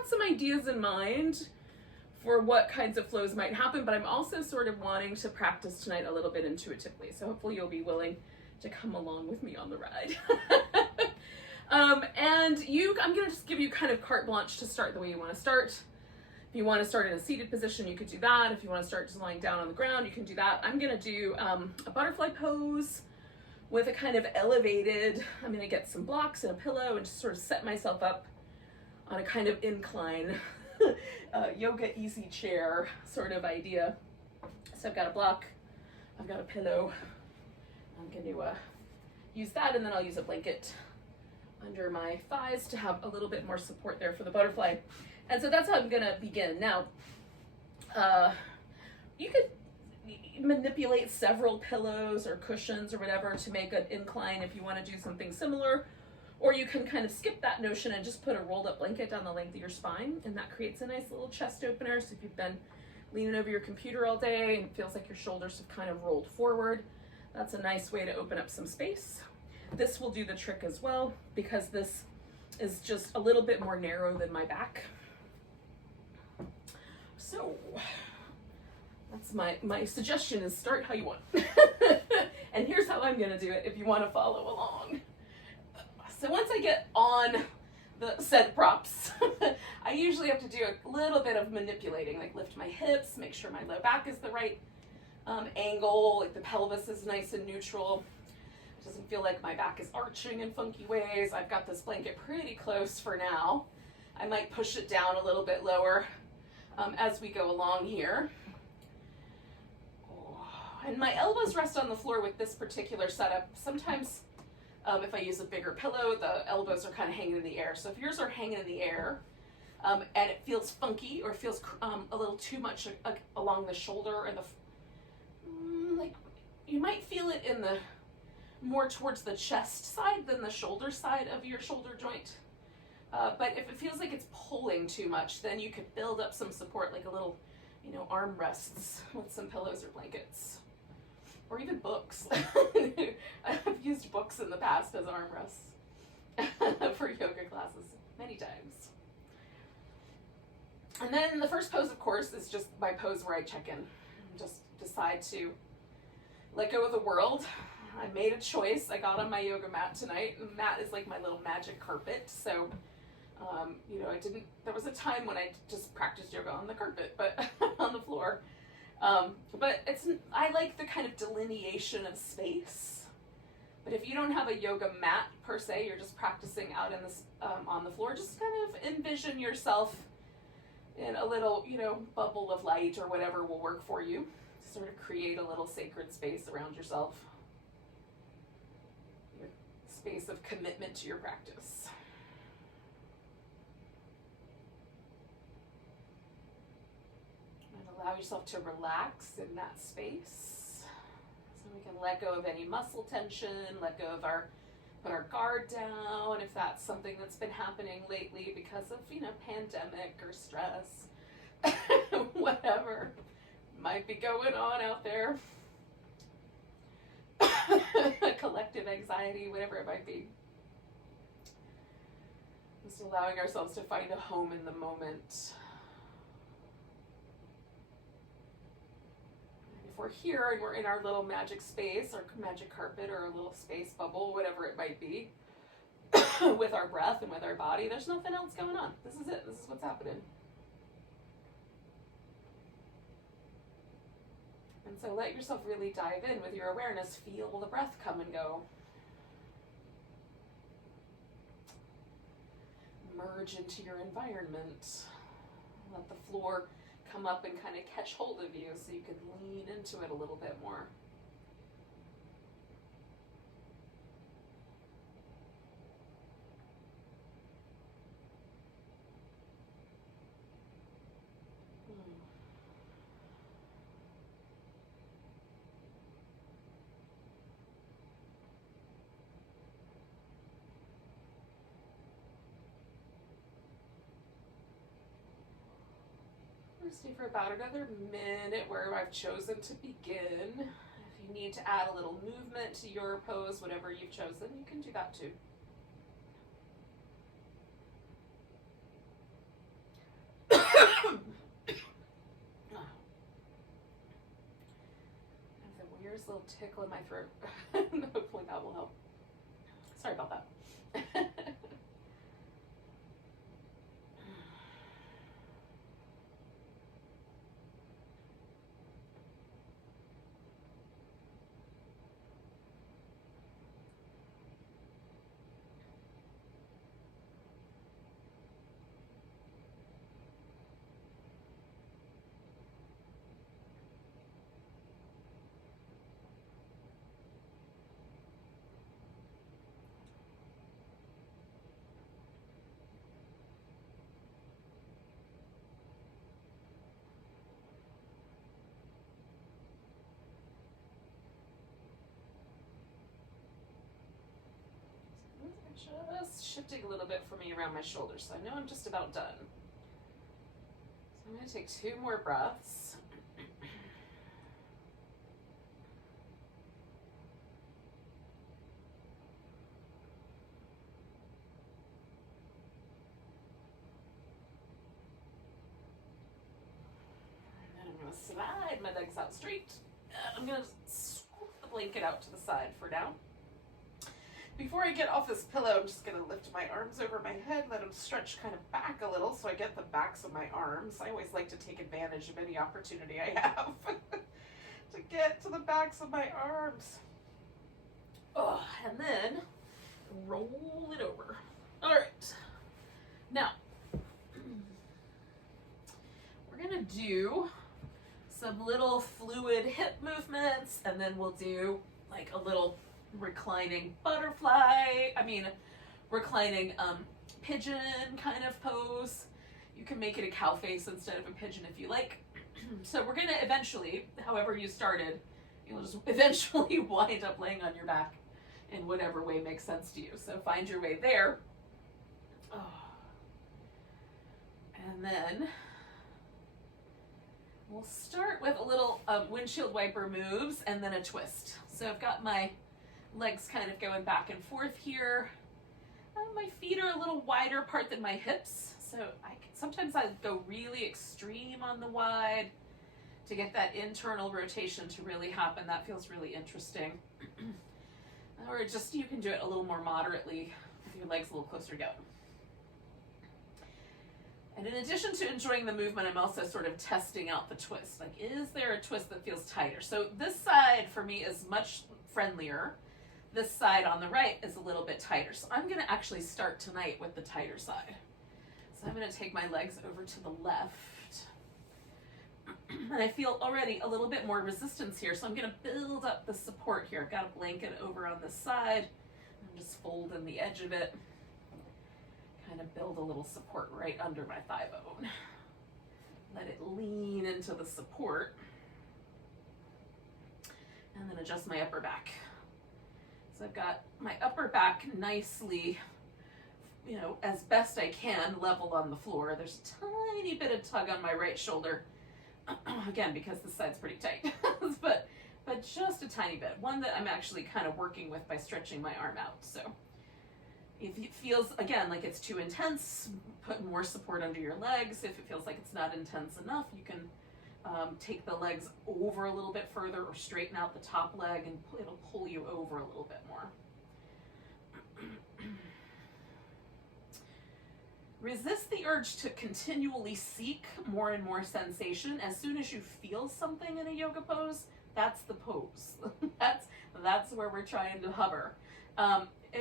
got some ideas in mind for what kinds of flows might happen, but I'm also sort of wanting to practice tonight a little bit intuitively. So hopefully you'll be willing to come along with me on the ride. I'm gonna just give you kind of carte blanche to start the way you wanna start. If you wanna start in a seated position, you could do that. If you wanna start just lying down on the ground, you can do that. I'm gonna do a butterfly pose with a kind of elevated, I'm gonna get some blocks and a pillow and just sort of set myself up on a kind of incline, yoga easy chair sort of idea. So I've got a block, I've got a pillow. I'm gonna use that, and then I'll use a blanket under my thighs to have a little bit more support there for the butterfly. And so that's how I'm gonna begin. Now, you could manipulate several pillows or cushions or whatever to make an incline if you wanna do something similar, or you can kind of skip that notion and just put a rolled up blanket down the length of your spine, and that creates a nice little chest opener. So if you've been leaning over your computer all day and it feels like your shoulders have kind of rolled forward, that's a nice way to open up some space. This will do the trick as well, because this is just a little bit more narrow than my back. So that's my suggestion, is start how you want. And here's how I'm gonna do it if you wanna follow along. So once I get on the said props, I usually have to do a little bit of manipulating, like lift my hips, make sure my low back is the right angle, like the pelvis is nice and neutral. It doesn't feel like my back is arching in funky ways. I've got this blanket pretty close for now. I might push it down a little bit lower as we go along here. And my elbows rest on the floor with this particular setup. Sometimes if I use a bigger pillow, the elbows are kind of hanging in the air. So if yours are hanging in the air and it feels funky or feels a little too much along the shoulder or the like, you might feel it in the more towards the chest side than the shoulder side of your shoulder joint. But if it feels like it's pulling too much, then you could build up some support, like a little, arm rests with some pillows or blankets, or even books. I've used books in the past as armrests for yoga classes many times. And then the first pose, of course, is just my pose where I check in. Just decide to let go of the world. I made a choice. I got on my yoga mat tonight. The mat is like my little magic carpet. So, there was a time when I just practiced yoga on the carpet, but on the floor. But I like the kind of delineation of space. But if you don't have a yoga mat per se, you're just practicing out in this on the floor, just kind of envision yourself in a little, bubble of light or whatever will work for you. Sort of create a little sacred space around yourself. Your space of commitment to your practice. And allow yourself to relax in that space. So we can let go of any muscle tension, let go of put our guard down if that's something that's been happening lately because of, pandemic or stress, whatever might be going on out there. Collective anxiety, whatever it might be. Just allowing ourselves to find a home in the moment. And if we're here and we're in our little magic space or magic carpet or a little space bubble, whatever it might be, with our breath and with our body, there's nothing else going on. This is it. This is what's happening. And so let yourself really dive in with your awareness. Feel the breath come and go. Merge into your environment. Let the floor come up and kind of catch hold of you so you can lean into it a little bit more. Stay for about another minute where I've chosen to begin. If you need to add a little movement to your pose, whatever you've chosen, you can do that too. a weird little tickle in my throat. Hopefully that will help. Sorry about that. Just shifting a little bit for me around my shoulders, so I know I'm just about done. So I'm going to take 2 more breaths. And then I'm going to slide my legs out straight. I'm going to scoop the blanket out to the side for now. Before I get off this pillow, I'm just going to lift my arms over my head, let them stretch kind of back a little so I get the backs of my arms. I always like to take advantage of any opportunity I have to get to the backs of my arms. Oh, and then roll it over. All right. Now, we're going to do some little fluid hip movements, and then we'll do like a little reclining reclining pigeon kind of pose. You can make it a cow face instead of a pigeon if you like. So we're gonna eventually, however you started, you'll just eventually wind up laying on your back in whatever way makes sense to you. So find your way there. Oh. And then we'll start with a little windshield wiper moves and then a twist. So I've got my legs kind of going back and forth here. My feet are a little wider apart than my hips, so sometimes I go really extreme on the wide to get that internal rotation to really happen. That feels really interesting. Or just you can do it a little more moderately with your legs a little closer together. And in addition to enjoying the movement, I'm also sort of testing out the twist. Like, is there a twist that feels tighter? So this side for me is much friendlier. This side on the right is a little bit tighter. So I'm gonna actually start tonight with the tighter side. So I'm gonna take my legs over to the left. And I feel already a little bit more resistance here. So I'm gonna build up the support here. I've got a blanket over on this side. I'm just folding the edge of it. Kind of build a little support right under my thigh bone. Let it lean into the support. And then adjust my upper back. So I've got my upper back nicely, as best I can, level on the floor. There's a tiny bit of tug on my right shoulder, again, because this side's pretty tight, but just a tiny bit. One that I'm actually kind of working with by stretching my arm out. So if it feels, again, like it's too intense, put more support under your legs. If it feels like it's not intense enough, you can take the legs over a little bit further or straighten out the top leg and it'll pull you over a little bit more. Resist the urge to continually seek more and more sensation. As soon as you feel something in a yoga pose, that's the pose. That's where we're trying to hover.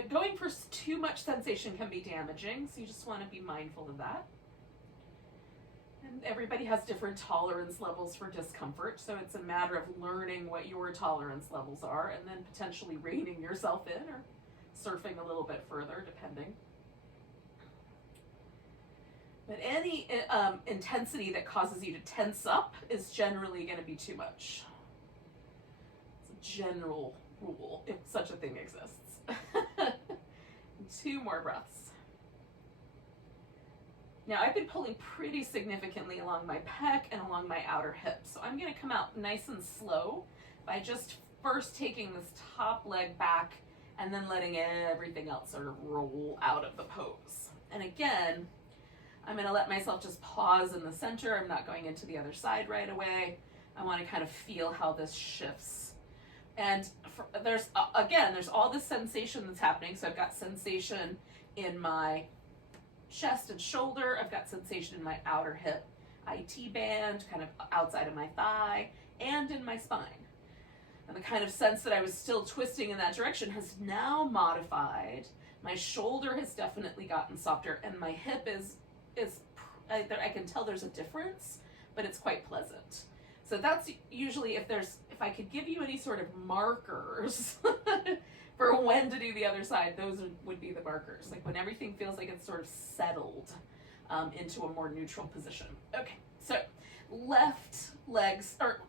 Going for too much sensation can be damaging, so you just want to be mindful of that. And everybody has different tolerance levels for discomfort, so it's a matter of learning what your tolerance levels are and then potentially reining yourself in or surfing a little bit further, depending. But any intensity that causes you to tense up is generally going to be too much. It's a general rule, if such a thing exists. 2 more breaths. Now I've been pulling pretty significantly along my pec and along my outer hip. So I'm going to come out nice and slow by just first taking this top leg back and then letting everything else sort of roll out of the pose. And again, I'm going to let myself just pause in the center. I'm not going into the other side right away. I want to kind of feel how this shifts. And there's all this sensation that's happening. So I've got sensation in my chest and shoulder. I've got sensation in my outer hip IT band, kind of outside of my thigh, and in my spine. And the kind of sense that I was still twisting in that direction has now modified. My shoulder has definitely gotten softer, and my hip I can tell there's a difference, but it's quite pleasant. So that's usually, if I could give you any sort of markers for when to do the other side, those would be the markers. Like when everything feels like it's sort of settled into a more neutral position. Okay, so legs are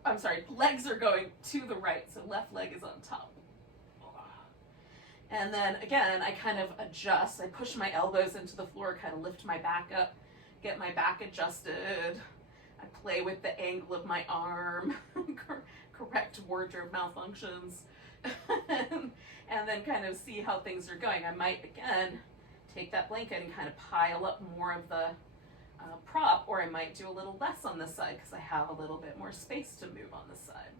going to the right, so left leg is on top. And then again, I kind of adjust. I push my elbows into the floor, kind of lift my back up, get my back adjusted. I play with the angle of my arm, correct wardrobe malfunctions, and then kind of see how things are going. I might, again, take that blanket and kind of pile up more of the prop, or I might do a little less on this side because I have a little bit more space to move on this side.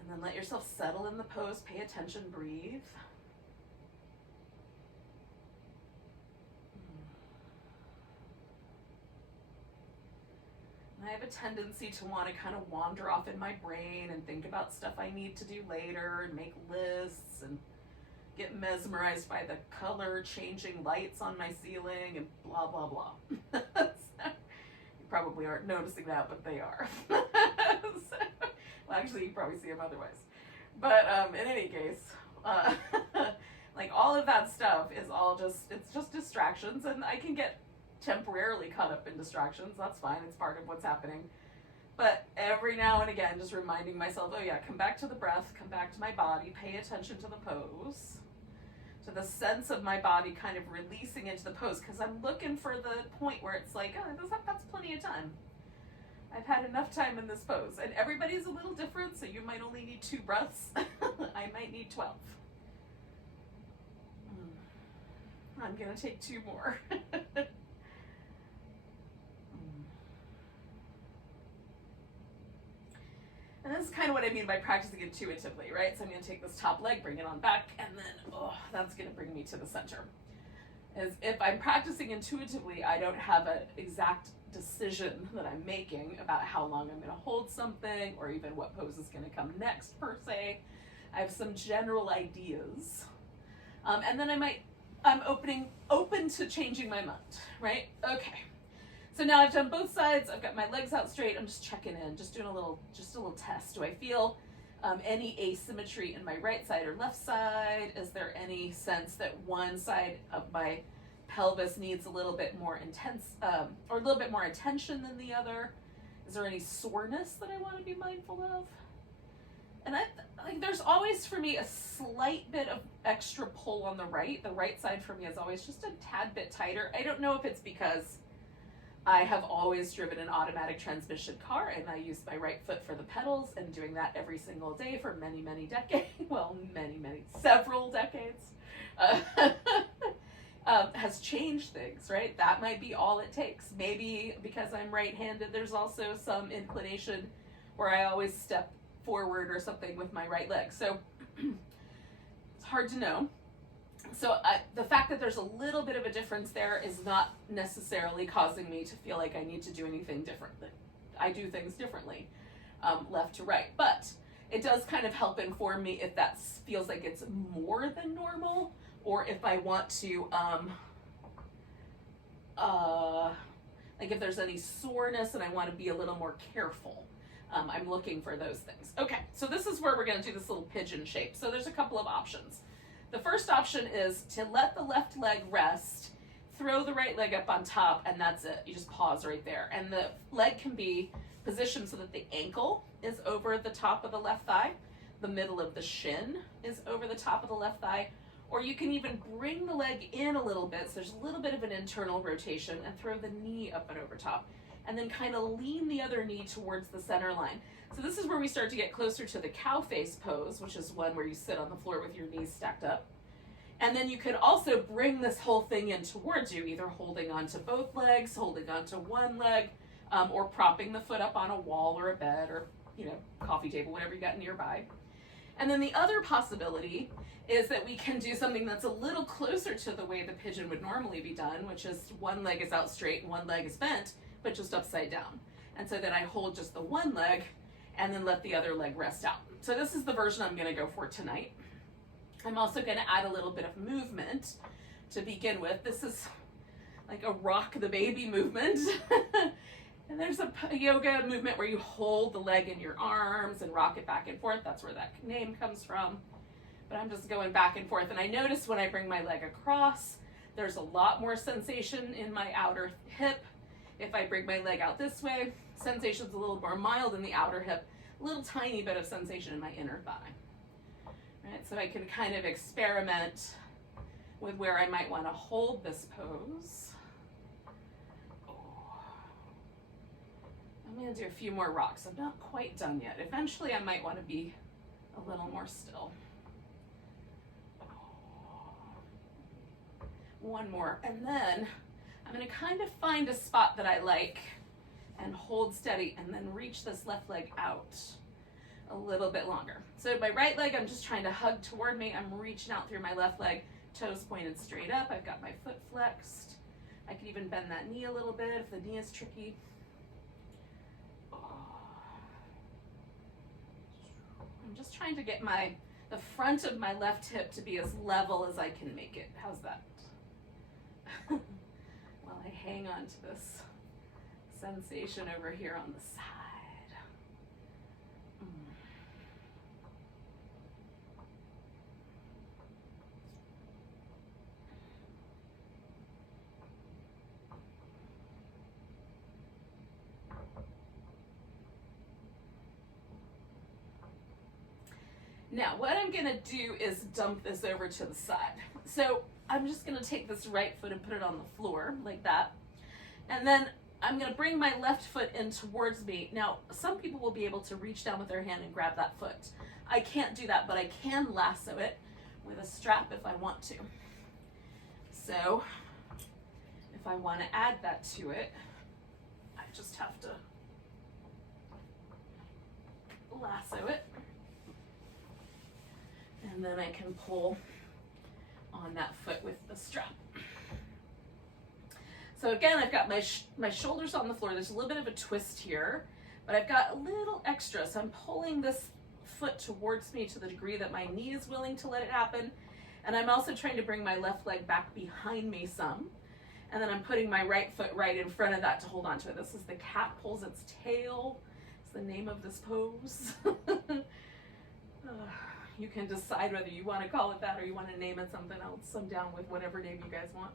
And then let yourself settle in the pose, pay attention, breathe. I have a tendency to want to kind of wander off in my brain and think about stuff I need to do later and make lists and get mesmerized by the color changing lights on my ceiling and blah, blah, blah. You probably aren't noticing that, but they are. Well, actually, you probably see them otherwise. But in any case, like all of that stuff is it's just distractions, and I can get temporarily caught up in distractions. That's fine. It's part of what's happening. But every now and again, just reminding myself, oh yeah, come back to the breath, come back to my body, pay attention to the pose, to the sense of my body kind of releasing into the pose, because I'm looking for the point where it's like, oh, that's plenty of time. I've had enough time in this pose. And everybody's a little different, so you might only need 2 breaths. I might need 12. I'm going to take 2 more. And this is kind of what I mean by practicing intuitively, right? So I'm going to take this top leg, bring it on back, and then, that's going to bring me to the center. As if I'm practicing intuitively, I don't have an exact decision that I'm making about how long I'm going to hold something, or even what pose is going to come next, per se. I have some general ideas. And then I'm open to changing my mind, right? Okay. So now I've done both sides. I've got my legs out straight. I'm just checking in, just doing a little test. Do I feel any asymmetry in my right side or left side? Is there any sense that one side of my pelvis needs a little bit more intense or a little bit more attention than the other? Is there any soreness that I want to be mindful of? And there's always for me a slight bit of extra pull on the right. The right side for me is always just a tad bit tighter. I don't know if it's because I have always driven an automatic transmission car and I use my right foot for the pedals, and doing that every single day for many, many decades, well, several decades, has changed things, right? That might be all it takes. Maybe because I'm right-handed, there's also some inclination where I always step forward or something with my right leg. So it's hard to know. So the fact that there's a little bit of a difference there is not necessarily causing me to feel like I need to do anything differently. I do things differently, left to right. But it does kind of help inform me if that feels like it's more than normal, or if I want to, like if there's any soreness and I want to be a little more careful. I'm looking for those things. Okay, so this is where we're going to do this little pigeon shape. So there's a couple of options. The first option is to let the left leg rest, throw the right leg up on top, and that's it. You just pause right there. And the leg can be positioned so that the ankle is over the top of the left thigh, the middle of the shin is over the top of the left thigh, or you can even bring the leg in a little bit, so there's a little bit of an internal rotation, and throw the knee up and over top, and then kind of lean the other knee towards the center line. So this is where we start to get closer to the cow face pose, which is one where you sit on the floor with your knees stacked up. And then you can also bring this whole thing in towards you, either holding onto both legs, holding onto one leg, or propping the foot up on a wall or a bed or, you know, coffee table, whatever you got nearby. And then the other possibility is that we can do something that's a little closer to the way the pigeon would normally be done, which is one leg is out straight and one leg is bent, but just upside down. And so then I hold just the one leg and then let the other leg rest out. So this is the version I'm going to go for tonight. I'm also going to add a little bit of movement to begin with. This is like a rock the baby movement. And there's a yoga movement where you hold the leg in your arms and rock it back and forth. That's where that name comes from. But I'm just going back and forth. And I notice when I bring my leg across, there's a lot more sensation in my outer hip. If I bring my leg out this way, sensation's a little more mild in the outer hip, a little tiny bit of sensation in my inner thigh. Right, so I can kind of experiment with where I might want to hold this pose. I'm going to do a few more rocks. I'm not quite done yet. Eventually I might want to be a little more still. One more, and then I'm going to kind of find a spot that I like and hold steady and then reach this left leg out a little bit longer. So my right leg, I'm just trying to hug toward me. I'm reaching out through my left leg, toes pointed straight up. I've got my foot flexed. I could even bend that knee a little bit if the knee is tricky. I'm just trying to get the front of my left hip to be as level as I can make it. How's that? While I hang on to this sensation over here on the side. Now, what I'm going to do is dump this over to the side. So I'm just going to take this right foot and put it on the floor like that. And then I'm going to bring my left foot in towards me. Now, some people will be able to reach down with their hand and grab that foot. I can't do that, but I can lasso it with a strap if I want to. So if I want to add that to it, I just have to lasso it. And then I can pull on that foot with the strap. So again, I've got my shoulders on the floor. There's a little bit of a twist here, but I've got a little extra. So I'm pulling this foot towards me to the degree that my knee is willing to let it happen. And I'm also trying to bring my left leg back behind me some. And then I'm putting my right foot right in front of that to hold on to it. This is the cat pulls its tail. It's the name of this pose. You can decide whether you want to call it that or you want to name it something else. I'm down with whatever name you guys want.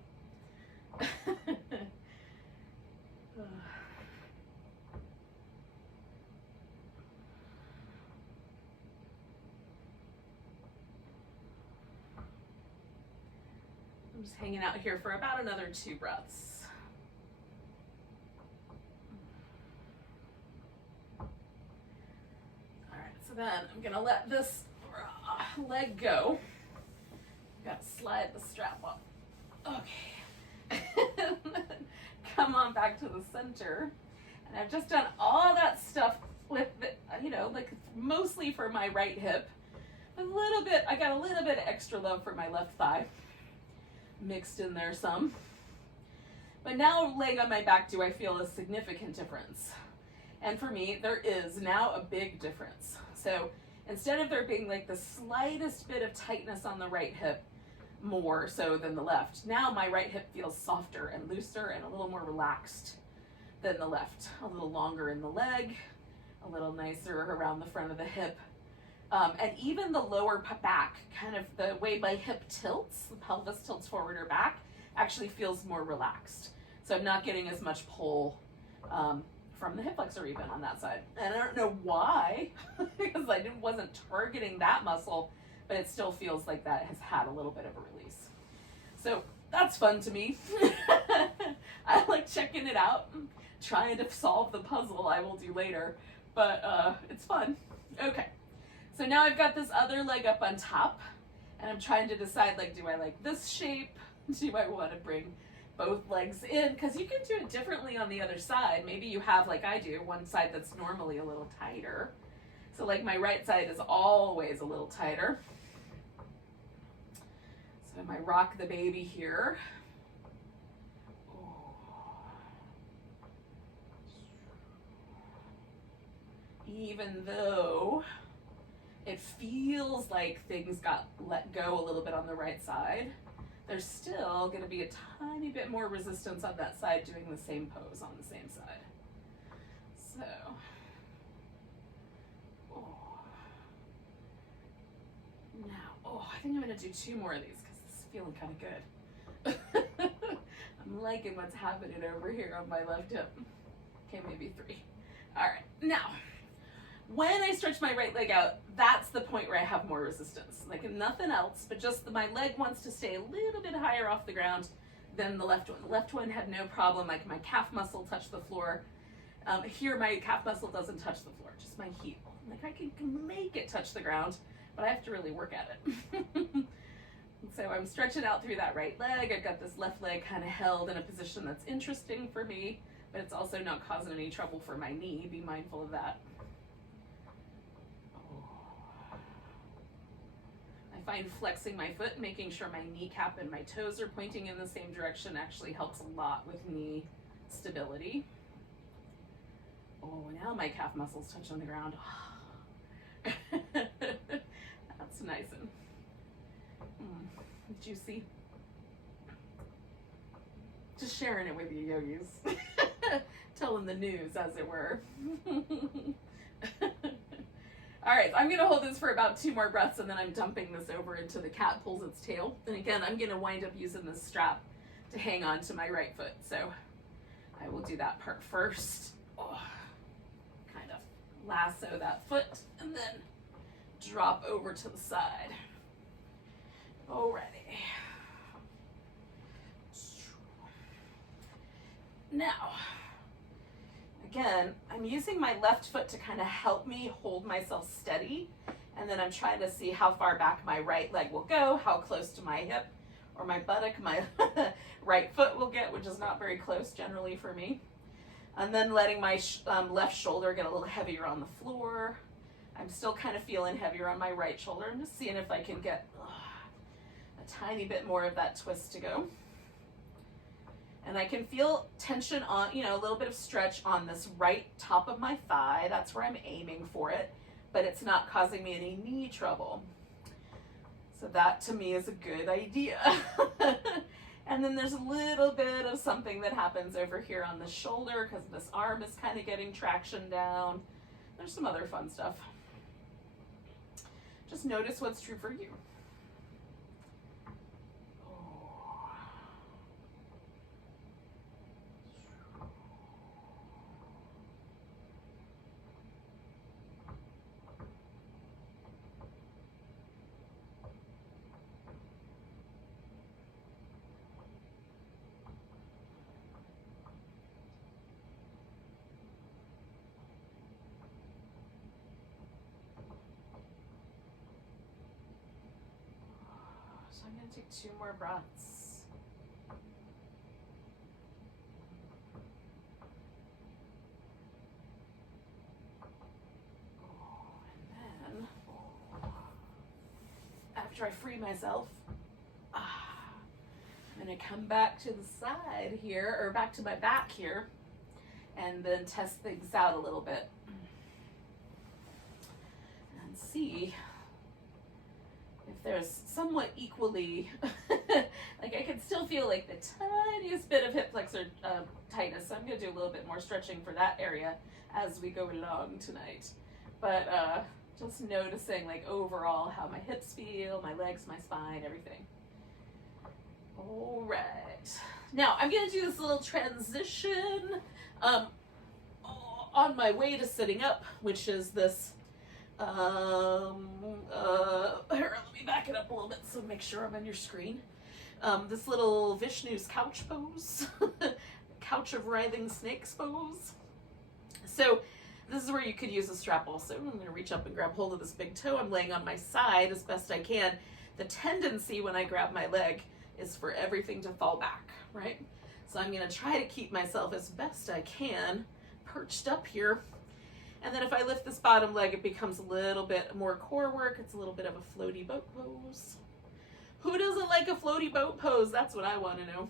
I'm just hanging out here for about another 2 breaths. All right, so then I'm going to let this leg go. Got to slide the strap up. Okay. Come on back to the center. And I've just done all that stuff with the, you know, like mostly for my right hip. A little bit, I got a little bit of extra love for my left thigh. Mixed in there some. But now laying on my back, do I feel a significant difference? And for me, there is now a big difference. So instead of there being like the slightest bit of tightness on the right hip, more so than the left, now my right hip feels softer and looser and a little more relaxed than the left. A little longer in the leg, a little nicer around the front of the hip. And even the lower back, kind of the way my hip tilts, the pelvis tilts forward or back, actually feels more relaxed. So I'm not getting as much pull from the hip flexor even on that side. And I don't know why, because I wasn't targeting that muscle, but it still feels like that has had a little bit of a release. So that's fun to me. I like checking it out, trying to solve the puzzle I will do later, but it's fun. Okay, so now I've got this other leg up on top, And I'm trying to decide, like, do I like this shape? Do I want to bring both legs in? Because you can do it differently on the other side. Maybe you have, like I do, one side that's normally a little tighter. So like my right side is always a little tighter. So I might rock the baby here. Even though it feels like things got let go a little bit on the right side, there's still going to be a tiny bit more resistance on that side doing the same pose on the same side. So, now, I think I'm going to do 2 more of these because this is feeling kind of good. I'm liking what's happening over here on my left hip. Okay, maybe 3. All right, now, when I stretch my right leg out, that's the point where I have more resistance. Like nothing else, but just my leg wants to stay a little bit higher off the ground than the left one. The left one had no problem, like my calf muscle touched the floor. Here my calf muscle doesn't touch the floor, just my heel. Like I can make it touch the ground, but I have to really work at it. So I'm stretching out through that right leg. I've got this left leg kind of held in a position that's interesting for me, but it's also not causing any trouble for my knee. Be mindful of that. I find flexing my foot, making sure my kneecap and my toes are pointing in the same direction actually helps a lot with knee stability. Oh, now my calf muscles touch on the ground. That's nice and juicy. Just sharing it with you, yogis. Telling the news, as it were. All right, so I'm going to hold this for about 2 more breaths, and then I'm dumping this over into the cat pulls its tail. And again, I'm going to wind up using this strap to hang on to my right foot. So I will do that part first. Kind of lasso that foot, and then drop over to the side. Alrighty. Now, again, I'm using my left foot to kind of help me hold myself steady, and then I'm trying to see how far back my right leg will go, how close to my hip or my buttock my right foot will get, which is not very close generally for me. And then letting my left shoulder get a little heavier on the floor. I'm still kind of feeling heavier on my right shoulder. I'm just seeing if I can get a tiny bit more of that twist to go. And I can feel tension on, a little bit of stretch on this right top of my thigh. That's where I'm aiming for it, but it's not causing me any knee trouble. So that to me is a good idea. And then there's a little bit of something that happens over here on the shoulder because this arm is kind of getting traction down. There's some other fun stuff. Just notice what's true for you. So I'm going to take 2 more breaths. And then, after I free myself, I'm going to come back to the side here, or back to my back here, and then test things out a little bit. And see if there's somewhat equally, like I can still feel like the tiniest bit of hip flexor tightness. So I'm going to do a little bit more stretching for that area as we go along tonight. But just noticing like overall how my hips feel, my legs, my spine, everything. All right. Now I'm going to do this little transition on my way to sitting up, which is this here, let me back it up a little bit so make sure I'm on your screen. This little Vishnu's couch pose, couch of writhing snakes pose. So this is where you could use a strap also. I'm going to reach up and grab hold of this big toe. I'm laying on my side as best I can. the tendency when I grab my leg is for everything to fall back, right? So I'm gonna try to keep myself as best I can perched up here. And then if I lift this bottom leg, it becomes a little bit more core work. It's a little bit of a floaty boat pose. Who doesn't like a floaty boat pose? That's what I want to know.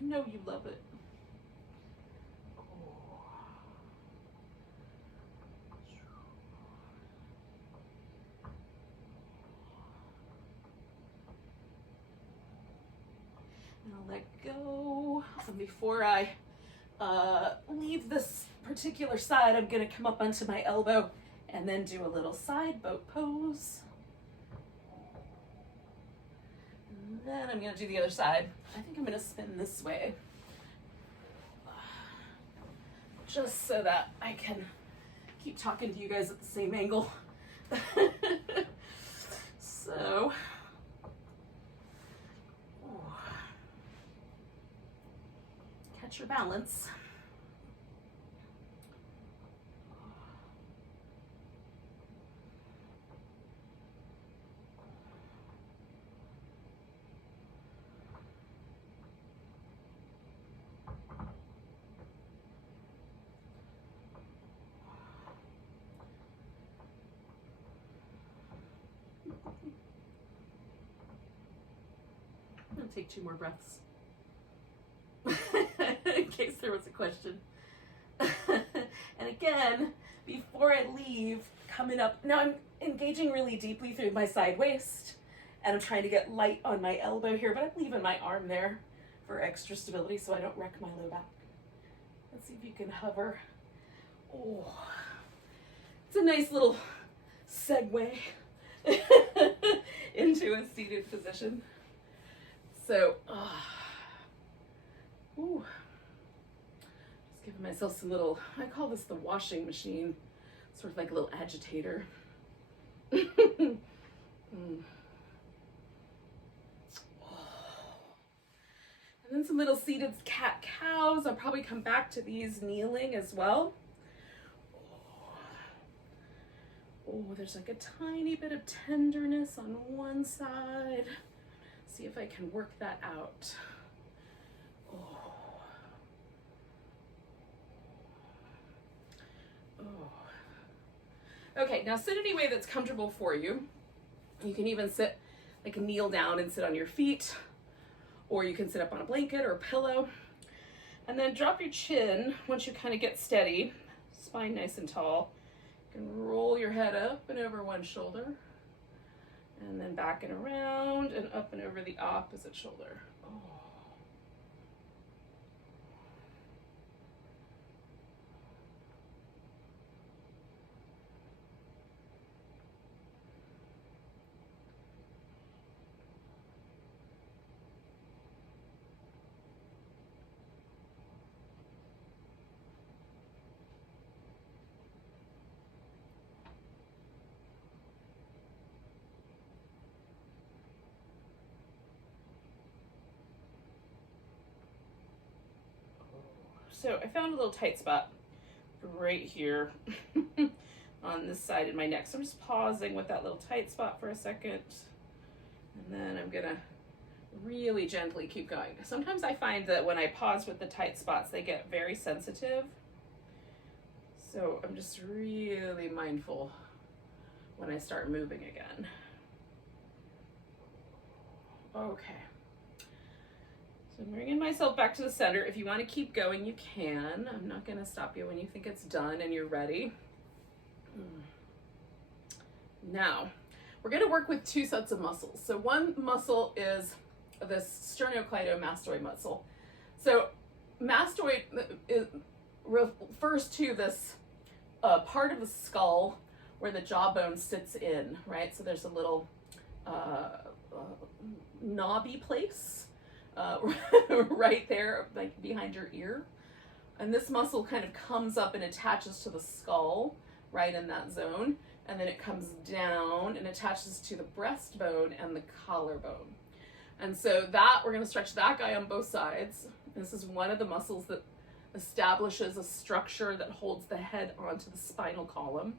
You know you love it. And I'll let go. And before I leave this particular side, I'm going to come up onto my elbow and then do a little side boat pose. And then I'm going to do the other side. I think I'm going to spin this way, just so that I can keep talking to you guys at the same angle. So, catch your balance. I'm gonna take 2 more breaths in case there was a question. And again, before I leave, coming up, now I'm engaging really deeply through my side waist, and I'm trying to get light on my elbow here, but I'm leaving my arm there for extra stability so I don't wreck my low back. Let's see if you can hover. Oh, it's a nice little segue into a seated position. So, just giving myself some little, I call this the washing machine, sort of like a little agitator. And then some little seated cat-cows. I'll probably come back to these kneeling as well. Oh, there's like a tiny bit of tenderness on one side. See if I can work that out. Oh. Oh. Okay, now sit any way that's comfortable for you. You can even sit, like kneel down and sit on your feet, or you can sit up on a blanket or a pillow. And then drop your chin once you kind of get steady, spine nice and tall. You can roll your head up and over one shoulder, and then back and around and up and over the opposite shoulder. Oh. So I found a little tight spot right here on this side of my neck. So I'm just pausing with that little tight spot for a second. And then I'm gonna really gently keep going. Sometimes I find that when I pause with the tight spots, they get very sensitive. So I'm just really mindful when I start moving again. Okay. So I'm bringing myself back to the center. If you want to keep going, you can. I'm not going to stop you when you think it's done and you're ready. Now, we're going to work with 2 sets of muscles. So one muscle is this sternocleidomastoid muscle. So mastoid refers to this part of the skull where the jawbone sits in, right? So there's a little knobby place right there, like behind your ear. And this muscle kind of comes up and attaches to the skull, right in that zone. And then it comes down and attaches to the breastbone and the collarbone. And so that, we're going to stretch that guy on both sides. This is one of the muscles that establishes a structure that holds the head onto the spinal column.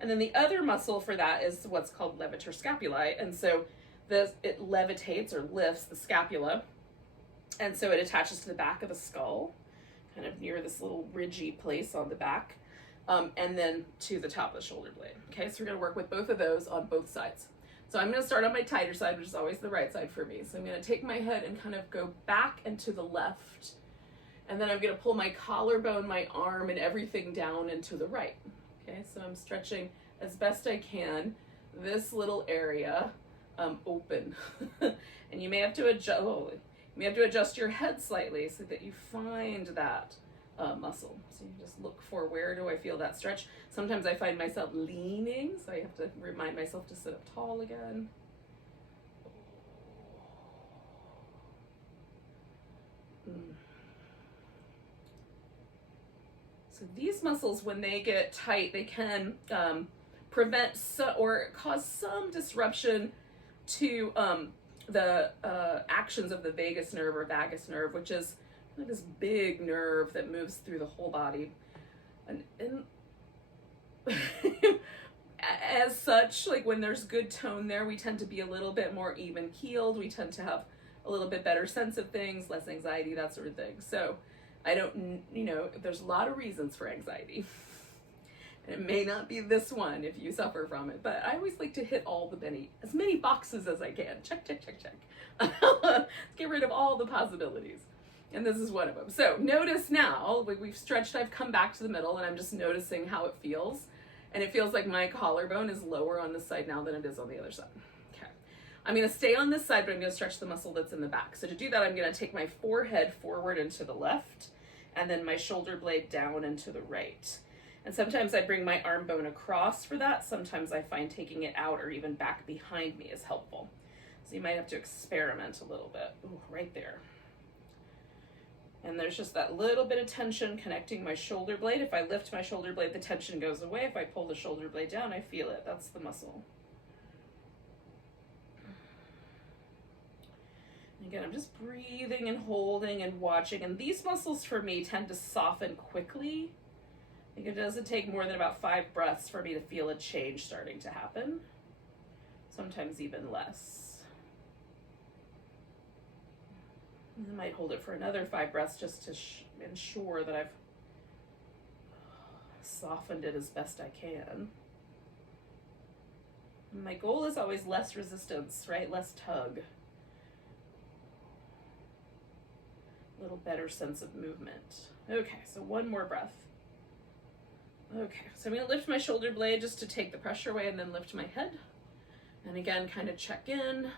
And then the other muscle for that is what's called Levator Scapulae. And so it levitates or lifts the scapula. And so it attaches to the back of the skull, kind of near this little ridgy place on the back, and then to the top of the shoulder blade. Okay, so we're gonna work with both of those on both sides. So I'm gonna start on my tighter side, which is always the right side for me. So I'm gonna take my head and kind of go back and to the left. And then I'm gonna pull my collarbone, my arm, and everything down and to the right. Okay, so I'm stretching as best I can this little area open. And you may have to adjust your head slightly so that you find that muscle. So you just look for, where do I feel that stretch? Sometimes I find myself leaning, so I have to remind myself to sit up tall again. So these muscles, when they get tight, they can prevent or cause some disruption to the actions of the vagus nerve or vagus nerve, which is this big nerve that moves through the whole body. And as such, like when there's good tone there, we tend to be a little bit more even keeled. We tend to have a little bit better sense of things, less anxiety, that sort of thing. So I don't, there's a lot of reasons for anxiety. And it may not be this one if you suffer from it, but I always like to hit as many boxes as I can. Check, check, check, check. Let's get rid of all the possibilities. And this is one of them. So notice now, like we've stretched, I've come back to the middle and I'm just noticing how it feels. And it feels like my collarbone is lower on this side now than it is on the other side. Okay. I'm gonna stay on this side, but I'm gonna stretch the muscle that's in the back. So to do that, I'm gonna take my forehead forward and to the left, and then my shoulder blade down and to the right. And sometimes I bring my arm bone across for that. Sometimes I find taking it out or even back behind me is helpful. So you might have to experiment a little bit. Ooh, right there. And there's just that little bit of tension connecting my shoulder blade. If I lift my shoulder blade, the tension goes away. If I pull the shoulder blade down, I feel it. That's the muscle. And again, I'm just breathing and holding and watching. And these muscles for me tend to soften quickly. I think it doesn't take more than about 5 breaths for me to feel a change starting to happen. Sometimes even less. I might hold it for another 5 breaths just to ensure that I've softened it as best I can. And my goal is always less resistance, right? Less tug. A little better sense of movement. Okay, so one more breath. Okay, so I'm going to lift my shoulder blade just to take the pressure away and then lift my head. And again, kind of check in.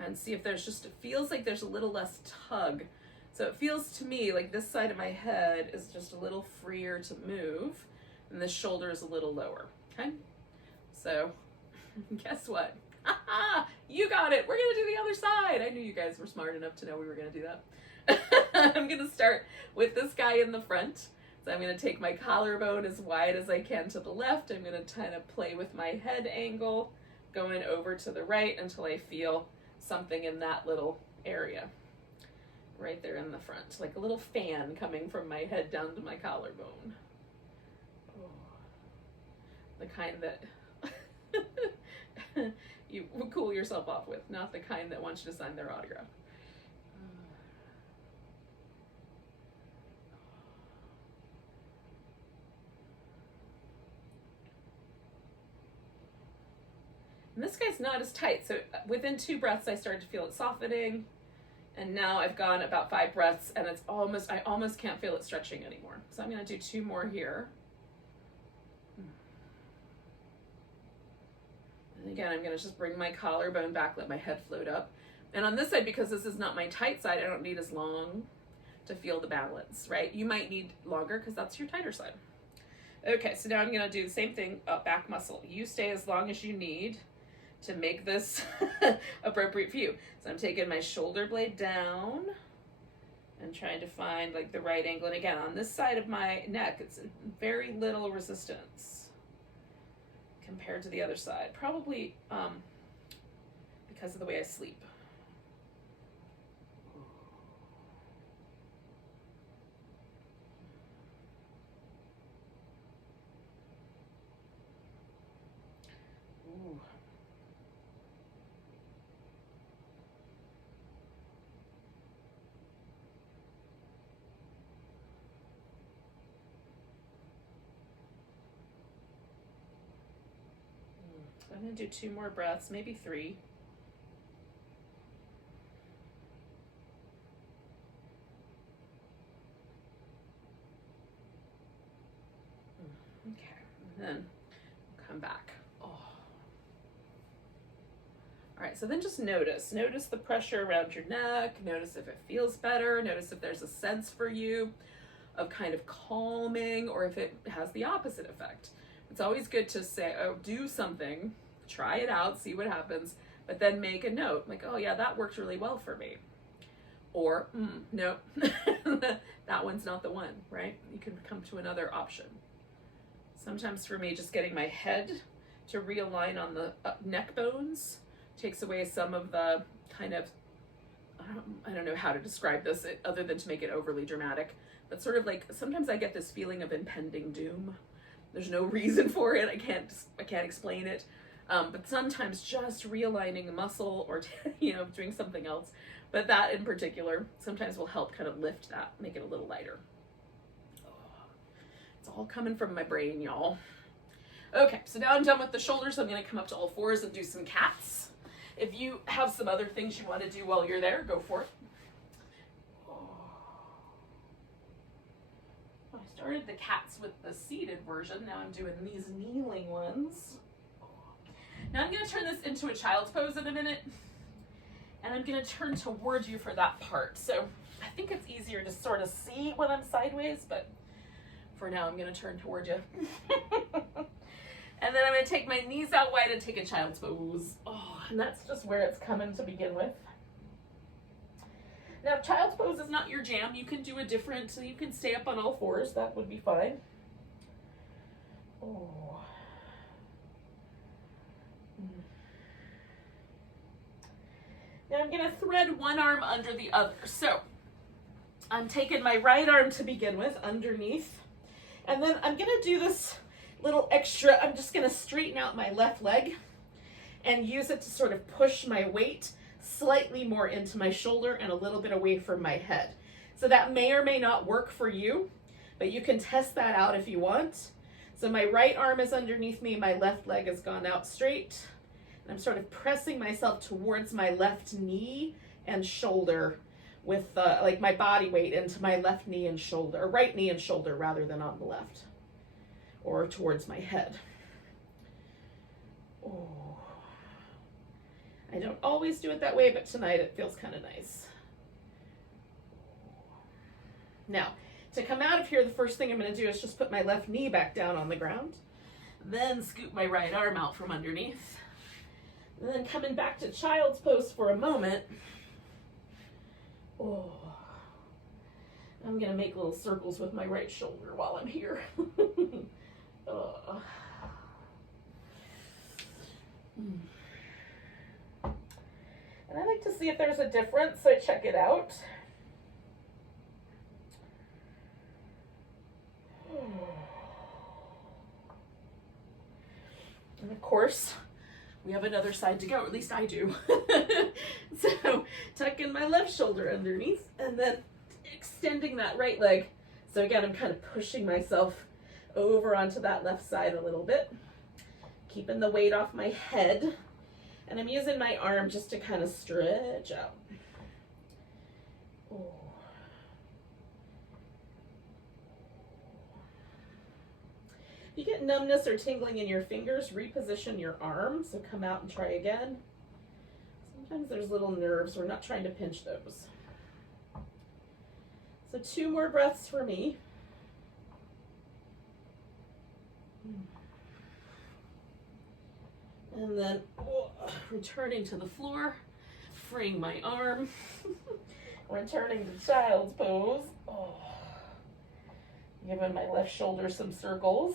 And see if there's it feels like there's a little less tug. So it feels to me like this side of my head is just a little freer to move, and this shoulder is a little lower, okay? So guess what? You got it. We're gonna do the other side. I knew you guys were smart enough to know we were gonna do that. I'm gonna start with this guy in the front. So I'm gonna take my collarbone as wide as I can to the left. I'm gonna kind of play with my head angle, going over to the right until I feel something in that little area right there in the front, like a little fan coming from my head down to my collarbone. Oh. The kind that you would cool yourself off with, not the kind that wants you to sign their autograph. And this guy's not as tight, so within 2 breaths I started to feel it softening, and now I've gone about 5 breaths and it's I almost can't feel it stretching anymore. So I'm gonna do 2 more here. And again, I'm gonna just bring my collarbone back, let my head float up. And on this side, because this is not my tight side, I don't need as long to feel the balance, right? You might need longer because that's your tighter side. Okay, so now I'm gonna do the same thing, back muscle. You stay as long as you need to make this appropriate for you. So I'm taking my shoulder blade down and trying to find like the right angle. And again, on this side of my neck, it's very little resistance compared to the other side. Probably because of the way I sleep. I'm going to do 2 more breaths, maybe 3. Okay, and then come back. Oh. All right, so then just notice the pressure around your neck, notice if it feels better, notice if there's a sense for you of kind of calming, or if it has the opposite effect. It's always good to say, oh, do something, try it out, see what happens, but then make a note, like, oh yeah, that worked really well for me. Or, no, that one's not the one, right? You can come to another option. Sometimes for me, just getting my head to realign on the neck bones takes away some of the kind of, I don't know how to describe this other than to make it overly dramatic, but sort of like, sometimes I get this feeling of impending doom. There's no reason for it. I can't explain it. But sometimes just realigning a muscle or, doing something else, but that in particular sometimes will help kind of lift that, make it a little lighter. It's all coming from my brain, y'all. Okay, so now I'm done with the shoulders. I'm going to come up to all fours and do some cats. If you have some other things you want to do while you're there, go for it. I started the cats with the seated version. Now I'm doing these kneeling ones. Now I'm going to turn this into a child's pose in a minute. And I'm going to turn toward you for that part. So I think it's easier to sort of see when I'm sideways, but for now I'm going to turn toward you. And then I'm going to take my knees out wide and take a child's pose. Oh, and that's just where it's coming to begin with. Now, if child's pose is not your jam, you can do a different, so you can stay up on all fours. That would be fine. Oh. Now I'm going to thread one arm under the other. So I'm taking my right arm to begin with underneath. And then I'm going to do this little extra. I'm just going to straighten out my left leg and use it to sort of push my weight slightly more into my shoulder and a little bit away from my head. So that may or may not work for you, but you can test that out if you want. So my right arm is underneath me, my left leg has gone out straight. And I'm sort of pressing myself towards my left knee and shoulder with like my body weight into my left knee and shoulder, or right knee and shoulder rather than on the left, or towards my head. Oh. I don't always do it that way, but tonight it feels kind of nice. Now, to come out of here, the first thing I'm going to do is just put my left knee back down on the ground, then scoop my right arm out from underneath, and then coming back to child's pose for a moment. Oh, I'm going to make little circles with my right shoulder while I'm here. And I like to see if there's a difference, so I check it out. And of course, we have another side to go, at least I do. So tuck in my left shoulder underneath and then extending that right leg. So again, I'm kind of pushing myself over onto that left side a little bit, keeping the weight off my head. And I'm using my arm just to kind of stretch out. Oh. If you get numbness or tingling in your fingers, reposition your arm. So come out and try again. Sometimes there's little nerves. We're not trying to pinch those. So 2 more breaths for me. And then returning to the floor, freeing my arm, returning to child's pose. Oh. Giving my left shoulder some circles.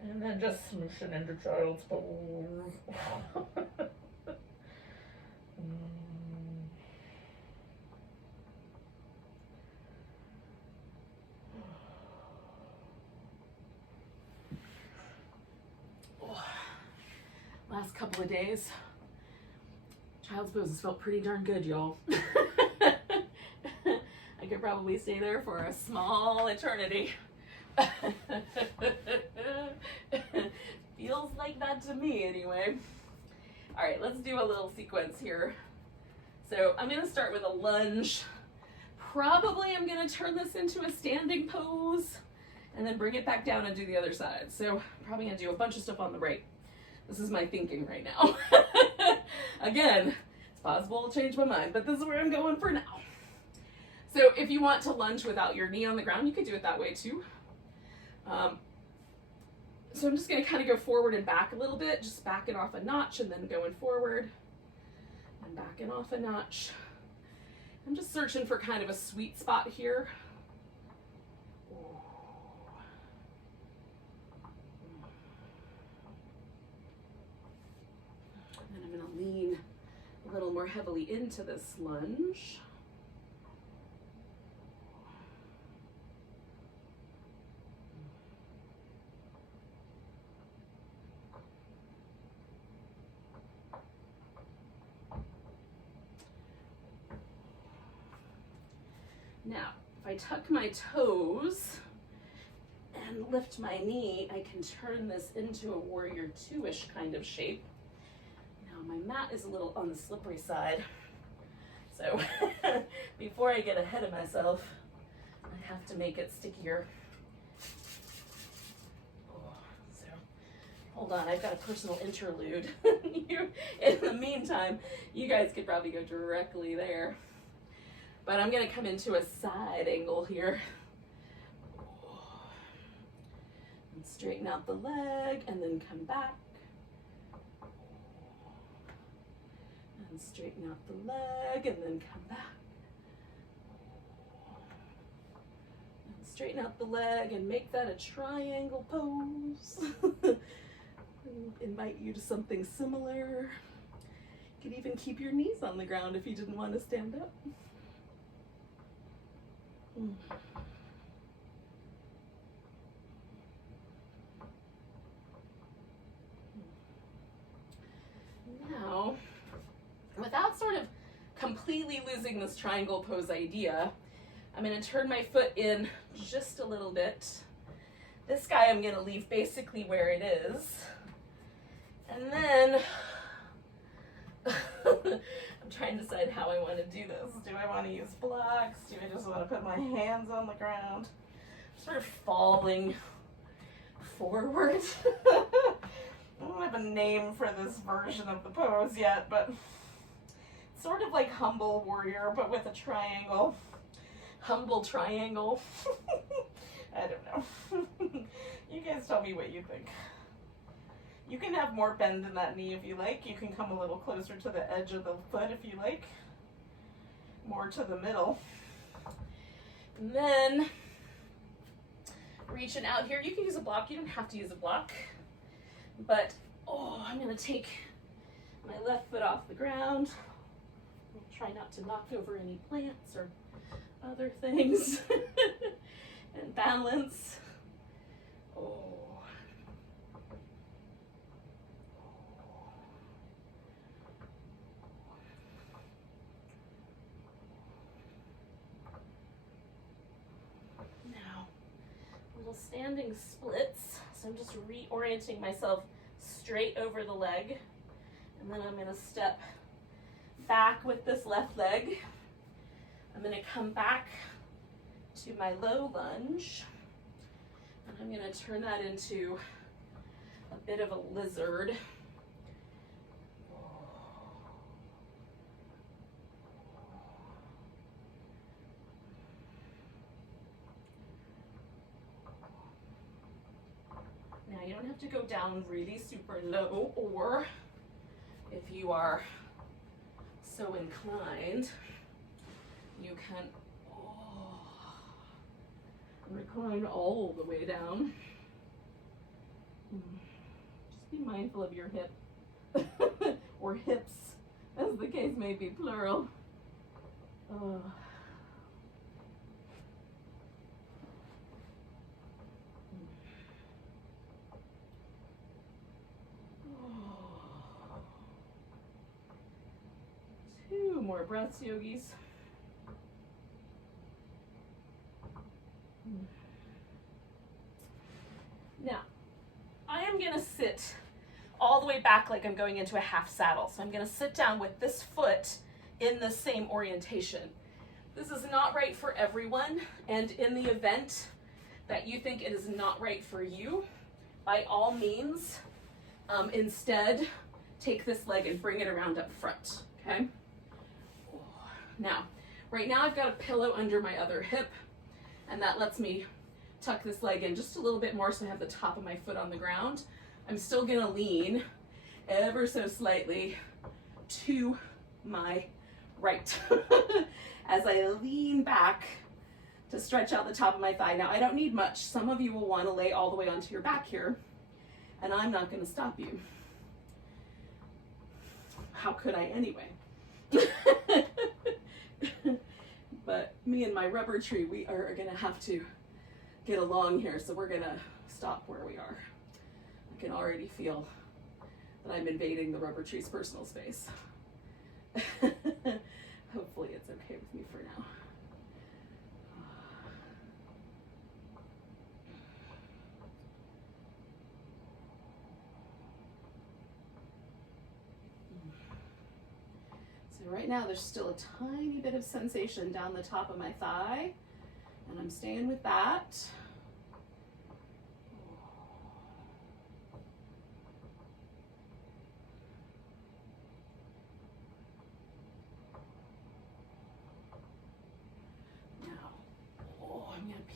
And then just smooshing into child's pose. Last couple of days, child's poses felt pretty darn good, y'all. I could probably stay there for a small eternity. Feels like that to me anyway. All right, let's do a little sequence here. So I'm gonna start with a lunge. Probably I'm gonna turn this into a standing pose and then bring it back down and do the other side. So I'm probably gonna do a bunch of stuff on the right. This is my thinking right now. Again, it's possible I'll change my mind, but this is where I'm going for now. So if you want to lunge without your knee on the ground, you could do it that way too. So I'm just gonna kind of go forward and back a little bit, just backing off a notch and then going forward and backing off a notch. I'm just searching for kind of a sweet spot here. And I'm gonna lean a little more heavily into this lunge. Now, if I tuck my toes and lift my knee, I can turn this into a warrior two-ish kind of shape. Now, my mat is a little on the slippery side, so before I get ahead of myself, I have to make it stickier. So, hold on, I've got a personal interlude. In the meantime, you guys could probably go directly there. But I'm gonna come into a side angle here. And straighten out the leg and then come back. And straighten out the leg and then come back. And straighten out the leg and make that a triangle pose. Invite you to something similar. You could even keep your knees on the ground if you didn't want to stand up. Now, without sort of completely losing this triangle pose idea, I'm going to turn my foot in just a little bit. This guy I'm going to leave basically where it is. And then I'm trying to decide how I want to do this. Do I want to use blocks? Do I just want to put my hands on the ground? I'm sort of falling forward. I don't have a name for this version of the pose yet, but it's sort of like humble warrior, but with a triangle. Humble triangle. I don't know. You guys tell me what you think. You can have more bend in that knee if you like. You can come a little closer to the edge of the foot if you like. More to the middle. And then, reaching out here, you can use a block. You don't have to use a block. But, I'm going to take my left foot off the ground. Try not to knock over any plants or other things. And balance. Standing splits, so I'm just reorienting myself straight over the leg, and then I'm going to step back with this left leg. I'm going to come back to my low lunge, and I'm going to turn that into a bit of a lizard. Now you don't have to go down really super low, or if you are so inclined, you can recline all the way down. Just be mindful of your hip, or hips, as the case may be, plural. more breaths, yogis. Now, I am gonna sit all the way back like I'm going into a half saddle. So I'm gonna sit down with this foot in the same orientation. This is not right for everyone, and in the event that you think it is not right for you, by all means, instead, take this leg and bring it around up front, okay? Now, right now I've got a pillow under my other hip, and that lets me tuck this leg in just a little bit more so I have the top of my foot on the ground. I'm still gonna lean ever so slightly to my right as I lean back to stretch out the top of my thigh. Now, I don't need much. Some of you will want to lay all the way onto your back here, and I'm not going to stop you. How could I anyway? But me and my rubber tree, we are going to have to get along here, so we're going to stop where we are. I can already feel that I'm invading the rubber tree's personal space. Hopefully it's okay with me for now. So right now there's still a tiny bit of sensation down the top of my thigh, and I'm staying with that.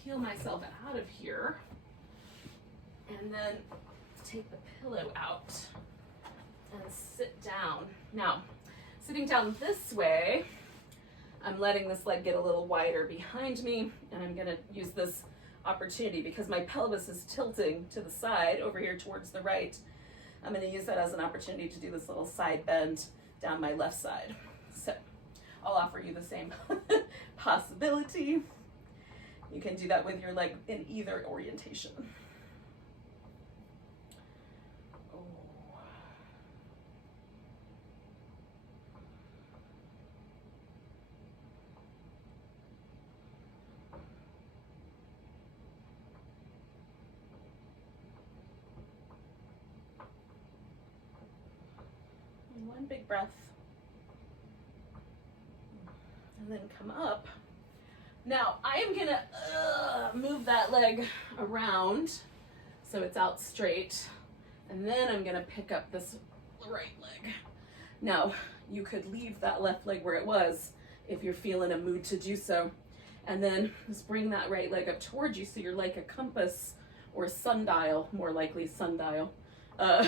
Peel myself out of here and then take the pillow out and sit down. Now, sitting down this way, I'm letting this leg get a little wider behind me, and I'm gonna use this opportunity because my pelvis is tilting to the side over here towards the right. I'm gonna use that as an opportunity to do this little side bend down my left side. So I'll offer you the same possibility. You can do that with your leg in either orientation. Oh. And one big breath. And then come up. Now, I am gonna move that leg around so it's out straight, and then I'm gonna pick up this right leg. Now, you could leave that left leg where it was if you're feeling a mood to do so, and then just bring that right leg up towards you so you're like a compass or a sundial, more likely sundial. So I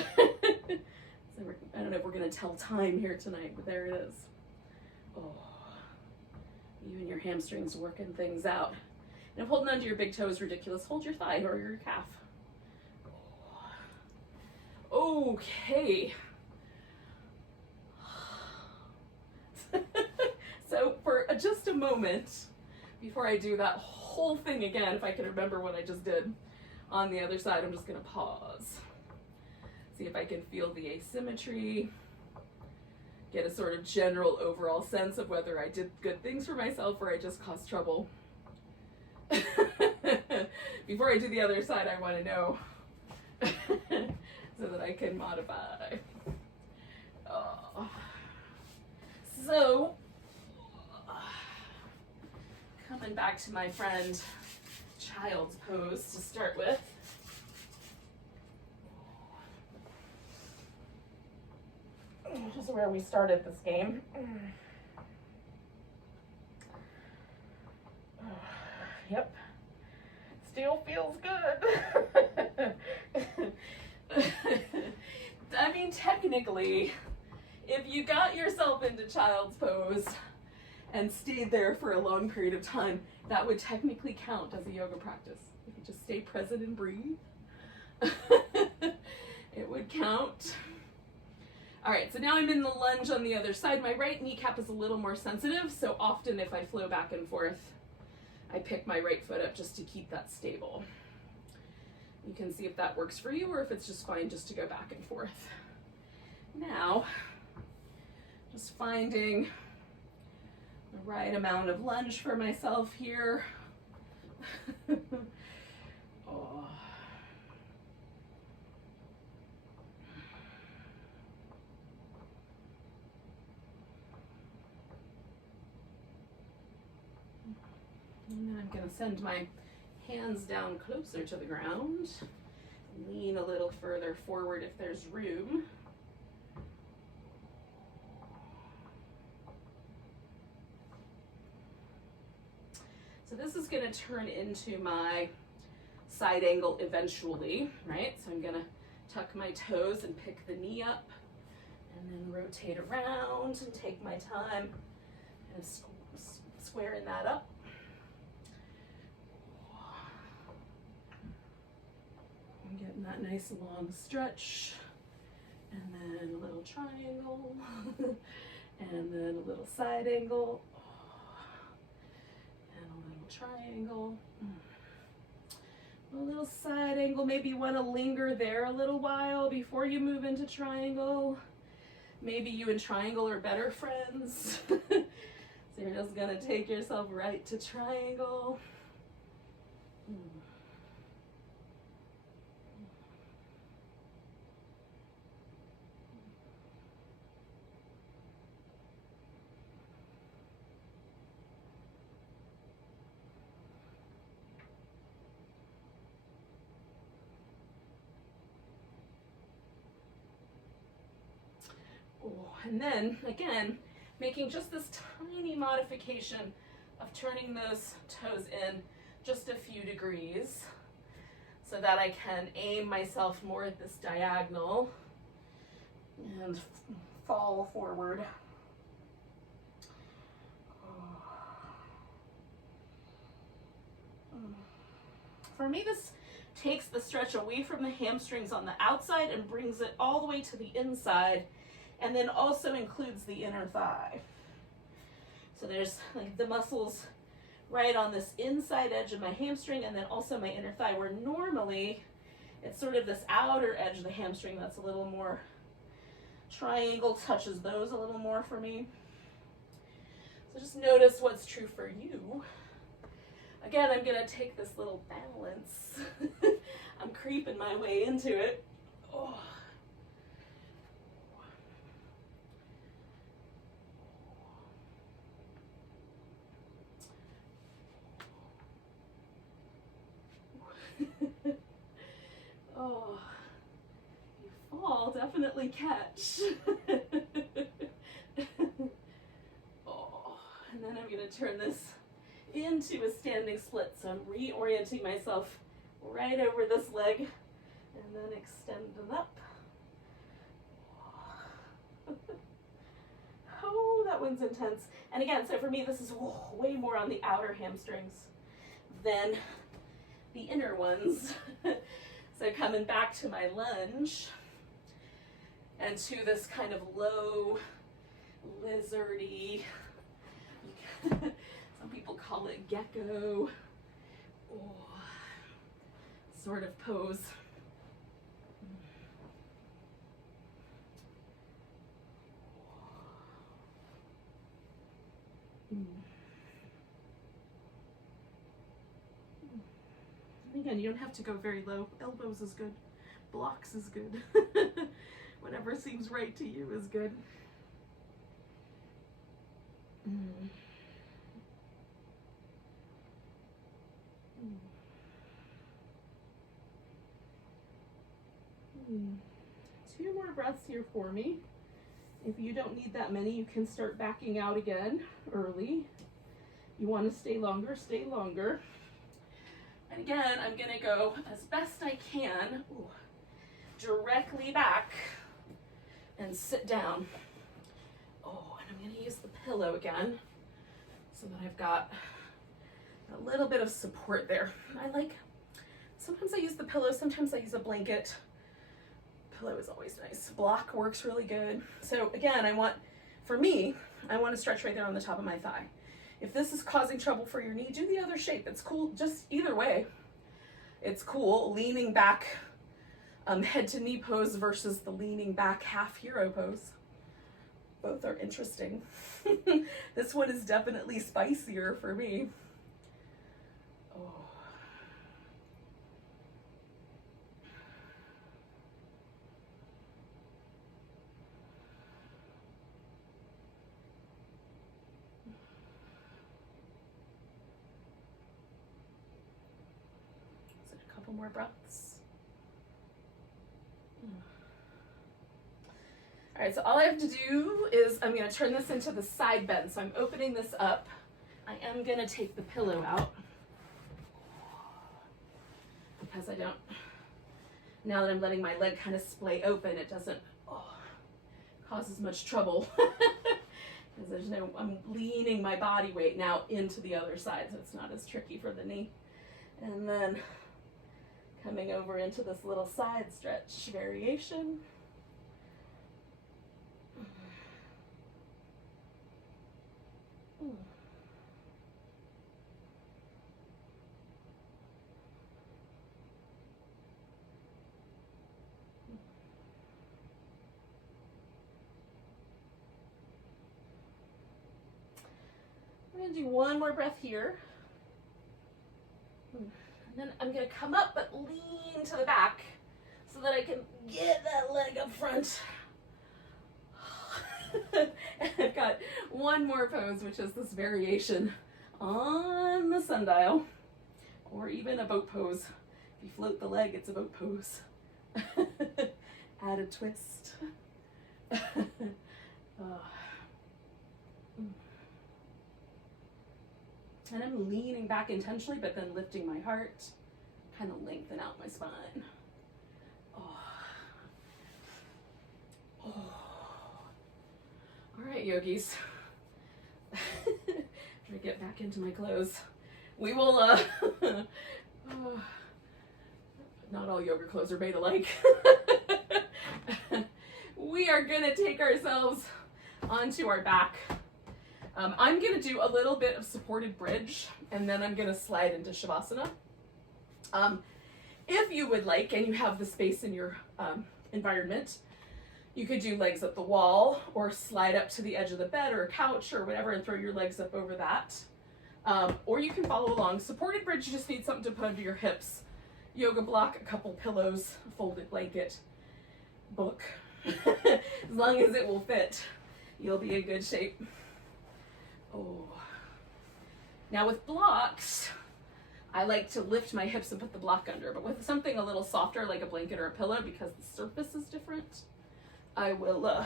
don't know if we're gonna tell time here tonight, but there it is. Oh. You and your hamstrings working things out. And if holding onto your big toe is ridiculous, hold your thigh or your calf. Okay. So for just a moment, before I do that whole thing again, if I can remember what I just did on the other side, I'm just gonna pause. See if I can feel the asymmetry. Get a sort of general overall sense of whether I did good things for myself or I just caused trouble. Before I do the other side, I want to know so that I can modify. So, coming back to my friend child's pose to start with. Which is where we started this game. Yep. Still feels good. I mean, technically, if you got yourself into child's pose and stayed there for a long period of time, that would technically count as a yoga practice. If you just stay present and breathe, it would count. All right, so now I'm in the lunge on the other side. My right kneecap is a little more sensitive, so often if I flow back and forth, I pick my right foot up just to keep that stable. You can see if that works for you or if it's just fine just to go back and forth. Now, just finding the right amount of lunge for myself here. Oh. And then I'm going to send my hands down closer to the ground. Lean a little further forward if there's room. So this is going to turn into my side angle eventually, right? So I'm going to tuck my toes and pick the knee up and then rotate around and take my time and squaring that up. I'm getting that nice long stretch, and then a little triangle, and then a little side angle, and a little triangle, a little side angle. Maybe you want to linger there a little while before you move into triangle. Maybe you and triangle are better friends. So you're just gonna take yourself right to triangle. And then, again, making just this tiny modification of turning those toes in just a few degrees so that I can aim myself more at this diagonal and fall forward. For me, this takes the stretch away from the hamstrings on the outside and brings it all the way to the inside, and then also includes the inner thigh. So there's like the muscles right on this inside edge of my hamstring, and then also my inner thigh, where normally it's sort of this outer edge of the hamstring that's a little more triangle, touches those a little more for me. So just notice what's true for you. Again, I'm gonna take this little balance. I'm creeping my way into it. Oh. Oh, you fall, definitely catch. Oh, and then I'm going to turn this into a standing split. So I'm reorienting myself right over this leg and then extend it up. Oh, that one's intense. And again, so for me, this is way more on the outer hamstrings than the inner ones. So coming back to my lunge and to this kind of low, lizardy, some people call it gecko, sort of pose. Again, you don't have to go very low. Elbows is good. Blocks is good. Whatever seems right to you is good. Two more breaths here for me. If you don't need that many, you can start backing out again early. You want to stay longer, stay longer. And again, I'm going to go as best I can directly back and sit down. Oh, and I'm going to use the pillow again so that I've got a little bit of support there. Sometimes I use the pillow, sometimes I use a blanket. Pillow is always nice. Block works really good. So again, I want to stretch right there on the top of my thigh. If this is causing trouble for your knee, do the other shape. It's cool, just either way. It's cool, leaning back, head to knee pose versus the leaning back half hero pose. Both are interesting. This one is definitely spicier for me. Oh. So a couple more breaths. All right, so all I have to do is I'm going to turn this into the side bend. So I'm opening this up. I am going to take the pillow out because I don't, now that I'm letting my leg kind of splay open, it doesn't cause as much trouble because there's no, I'm leaning my body weight now into the other side, so it's not as tricky for the knee. And then coming over into this little side stretch variation. I'm going to do one more breath here. And then I'm going to come up but lean to the back so that I can get that leg up front. And I've got one more pose, which is this variation on the sundial, or even a boat pose. If you float the leg, it's a boat pose. Add a twist. And I'm leaning back intentionally, but then lifting my heart, kind of lengthen out my spine. Oh. Oh. All right, yogis. Try to get back into my clothes. We will, not all yoga clothes are made alike. We are gonna take ourselves onto our back. I'm gonna do a little bit of supported bridge, and then I'm gonna slide into Shavasana. If you would like, and you have the space in your environment, you could do legs up the wall, or slide up to the edge of the bed or a couch or whatever and throw your legs up over that. Or you can follow along. Supported bridge, you just need something to put under your hips. Yoga block, a couple pillows, a folded blanket, book. As long as it will fit, you'll be in good shape. Oh. Now with blocks, I like to lift my hips and put the block under, but with something a little softer like a blanket or a pillow, because the surface is different, I will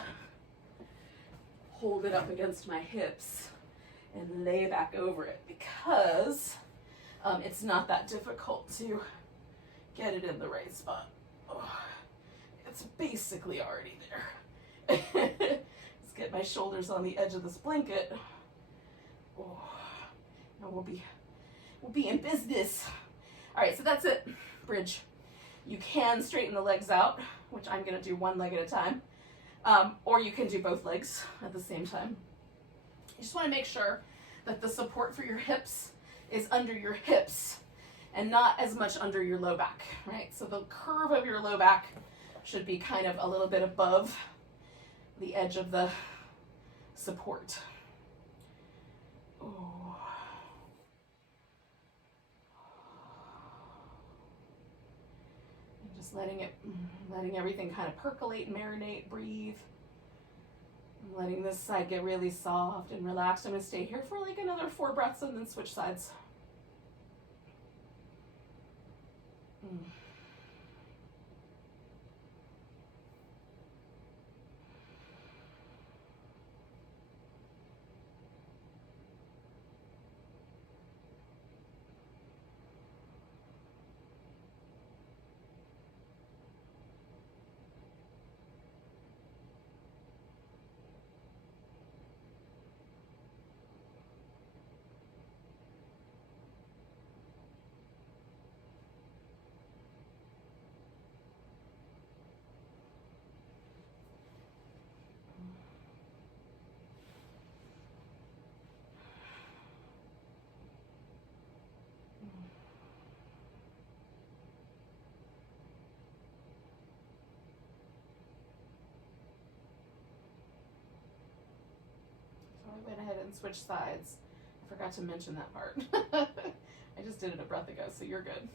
hold it up against my hips and lay back over it, because it's not that difficult to get it in the right spot. Oh, it's basically already there. Let's get my shoulders on the edge of this blanket. Oh, and we'll be in business. All right, so that's it, bridge. You can straighten the legs out, which I'm gonna do one leg at a time, or you can do both legs at the same time. You just wanna make sure that the support for your hips is under your hips and not as much under your low back, right? So the curve of your low back should be kind of a little bit above the edge of the support. Oh. And just letting everything kind of percolate, marinate, breathe. Letting this side get really soft and relaxed. I'm gonna stay here for like another 4 breaths and then switch sides. and switch sides. I forgot to mention that part. I just did it a breath ago, so you're good.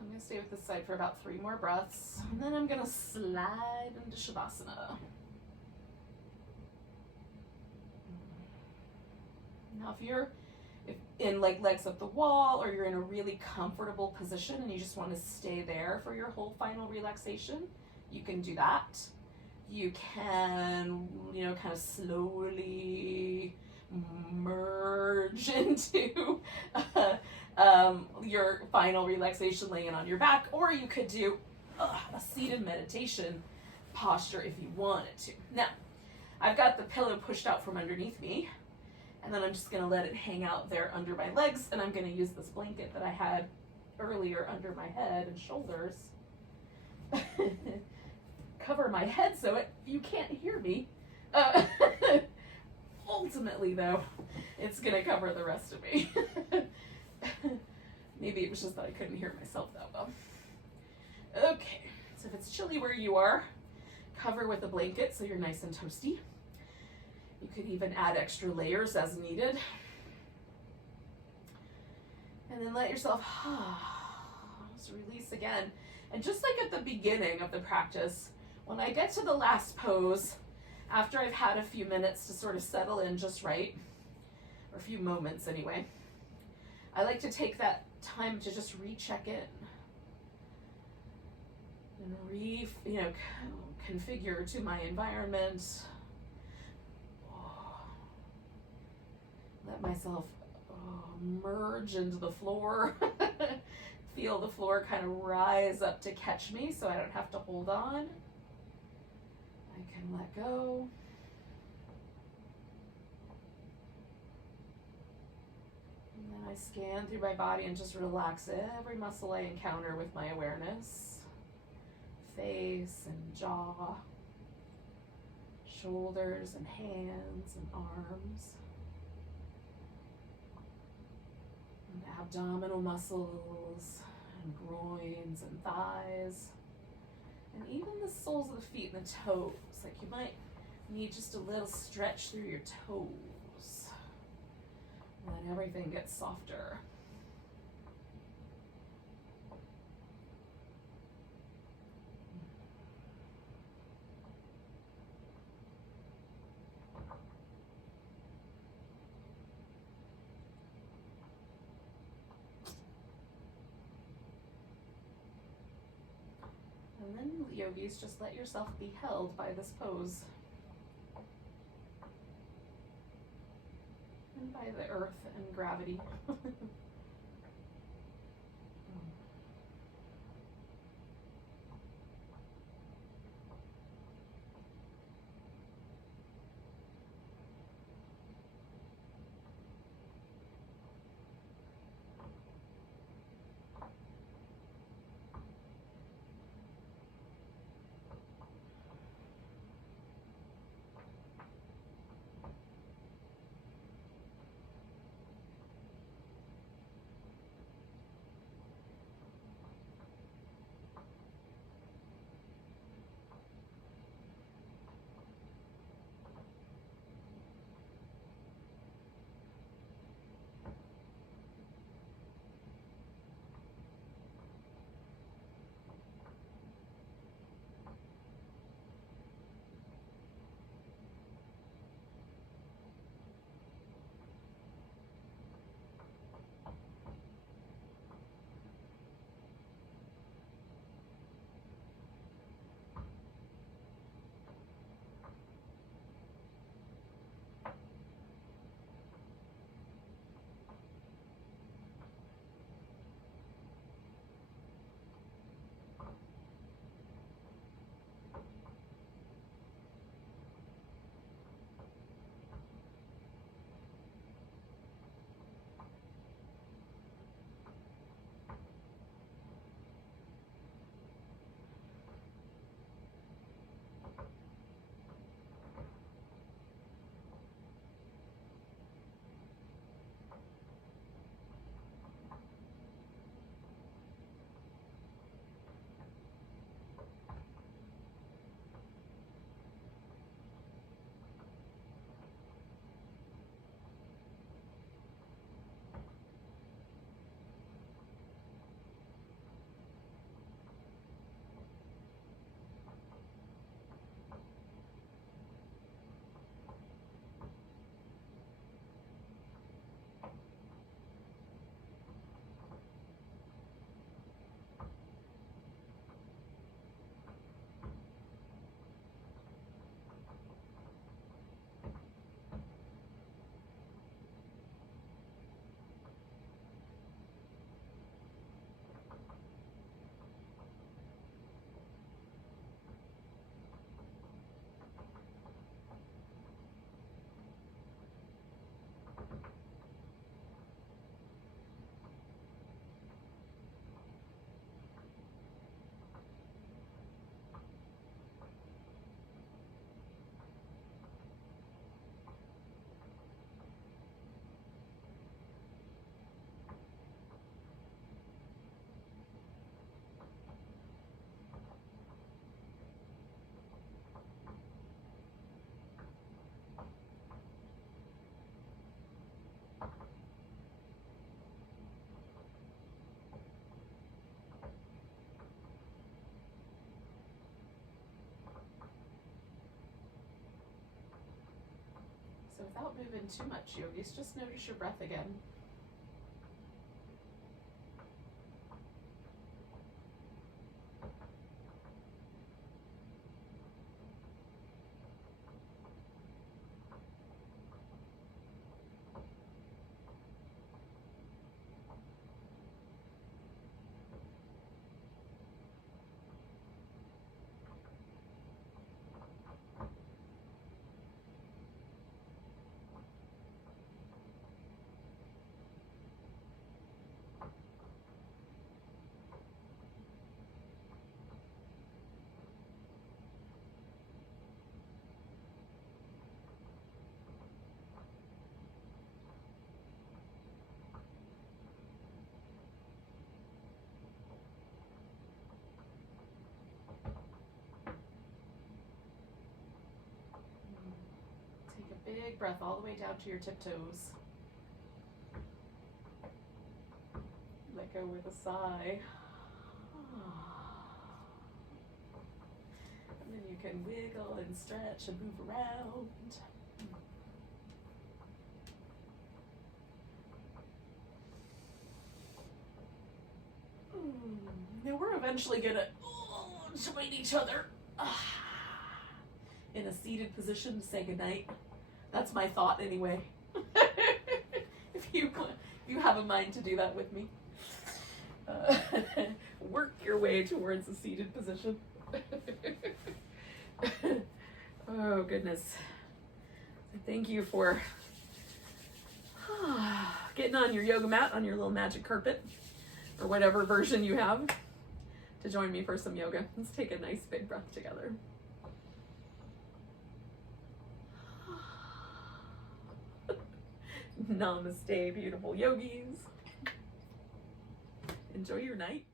I'm going to stay with this side for about 3 more breaths, and then I'm going to slide into Shavasana. Now if you're in like legs up the wall, or you're in a really comfortable position and you just want to stay there for your whole final relaxation, you can do that. You can, kind of slowly merge into your final relaxation laying on your back, or you could do a seated meditation posture if you wanted to. Now, I've got the pillow pushed out from underneath me, and then I'm just going to let it hang out there under my legs, and I'm going to use this blanket that I had earlier under my head and shoulders. Cover my head so you can't hear me. Ultimately, though, it's going to cover the rest of me. Maybe it was just that I couldn't hear myself that well. Okay, so if it's chilly where you are, cover with a blanket so you're nice and toasty. You could even add extra layers as needed. And then let yourself just release again. And just like at the beginning of the practice, when I get to the last pose, after I've had a few minutes to sort of settle in just right, or a few moments anyway, I like to take that time to just recheck in and configure to my environment. Let myself merge into the floor. Feel the floor kind of rise up to catch me so I don't have to hold on. I can let go. And then I scan through my body and just relax every muscle I encounter with my awareness. Face and jaw, shoulders and hands and arms. And abdominal muscles and groins and thighs. And even the soles of the feet and the toes. Like you might need just a little stretch through your toes. And then everything gets softer. And then, yogis, just let yourself be held by this pose. And by the earth and gravity. without moving too much, yogis, just notice your breath again. Big breath all the way down to your tiptoes. Let go with a sigh. And then you can wiggle and stretch and move around. Now we're eventually gonna join each other in a seated position to say goodnight. That's my thought anyway. If you have a mind to do that with me, work your way towards a seated position. Oh goodness. Thank you for getting on your yoga mat, on your little magic carpet, or whatever version you have, to join me for some yoga. Let's take a nice big breath together. Namaste, beautiful yogis. Enjoy your night.